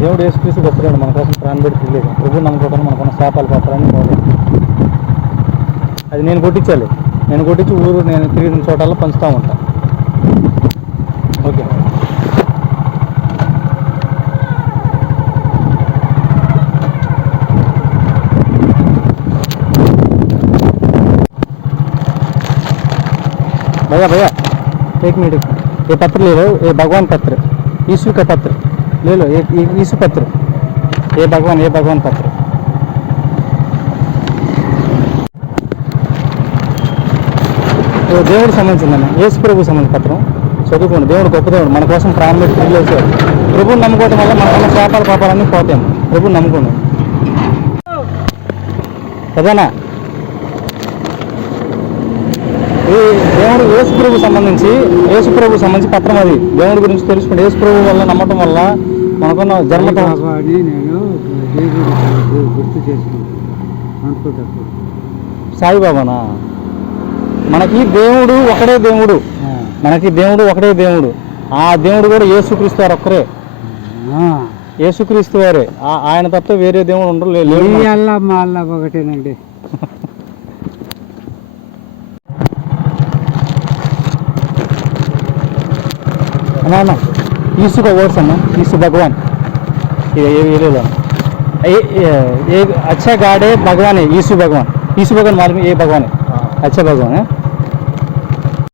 దేవుడు యేసుక్రీస్తు గొప్ప దేవుడు మన కోసం ప్రాణం పెట్టి తెలియదు ప్రభు నమ్ముకోవడం మనకున్న శాపాలు పాపాలని పోలేదు అది నేను కొట్టించాలి నేను కొట్టించి ఊరు నేను తిరిగిన చోటల్లో పంచుతూ ఉంటా ఓకే भैया भैया एक मिनट ये पत्र ले लो ये भगवान पत्र यीशु का पत्र ले लो ये ये यीशु पत्र ये भगवान ये भगवान पत्र ఇది దేవుడికి సంబంధించిందన్న యేసు ప్రభు సంబంధించిన పత్రం చదువుకోండి దేవుడు గొప్ప దేవుడు మన కోసం ప్రాణం పెట్టి తిరిగి లేచాడు ప్రభుని నమ్ముకోవడం వల్ల మనకున్న శాపాల పాపాలన్నీ పోతాయి ప్రభుని నమ్ముకోండి కదేనా ఈ దేవుడు యేసు ప్రభు సంబంధించి యేసు ప్రభు సంబంధించి పత్రం అది దేవుడి గురించి తెలుసుకుంటే యేసు ప్రభు వల్ల నమ్మటం వల్ల మనకున్న జన్మ అని నేను దేవుడు గుర్తు చేసుకుంటాను సాయిబాబానా? మనకి దేవుడు ఒకడే దేవుడు. మనకి దేవుడు ఒకడే దేవుడు. ఆ దేవుడు కూడా యేసుక్రీస్తు వారు ఒక్కరే. యేసుక్రీస్తు వారే. ఆయన తప్ప వేరే దేవుడు. అల్లా మా అల్లా ఒకటేనండి. అన్నా. అన్న यीशु का वर्ड्स अम्मा यीशु भगवान ये ये ये ले लो ये ये ये अच्छा गाड है भगवान है यीशु भगवान यीशु भगवान मालूम है ये भगवान है अच्छा भगवान है